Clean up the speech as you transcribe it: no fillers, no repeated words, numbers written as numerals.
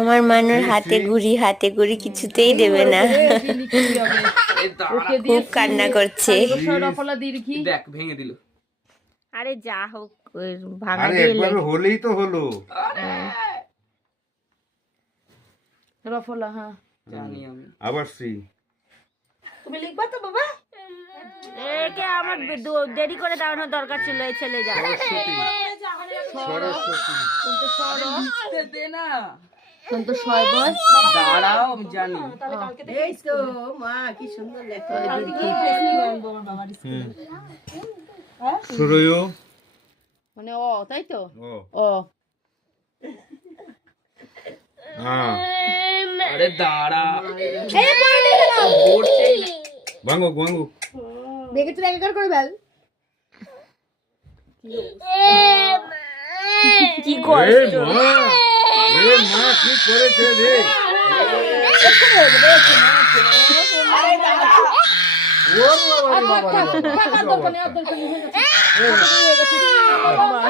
আমার মানুর হাতে ঘুড়ি কিছুতেই দেবে না, খুব কান্না করছে। দেখ ভেঙে দিল। আরে যা হোক, ভাঙা আরে দিয়ে একবার হলেই তো হলো। রফলা, হ্যাঁ জানি আমি। আবার সি। তুমি লিখবা তো বাবা? একে আমার দেরি করে দাঁড়ানোর দরকার ছিল, এই ছেলে যা। লিখতে দে না। তো ছয় বল। দাঁড়াও আমি জানি। এই তো মা কি সুন্দর লেখা। শুরুয়ো মানে ও, তাই তো? ও ও আরে দাঁড়া। ভাঙো ভাঙো। দেখে তুই এক করে বেল। কি কষ্ট। এ মা কি করেছে রে? ওর বাবা রে বাবা রে বাবা।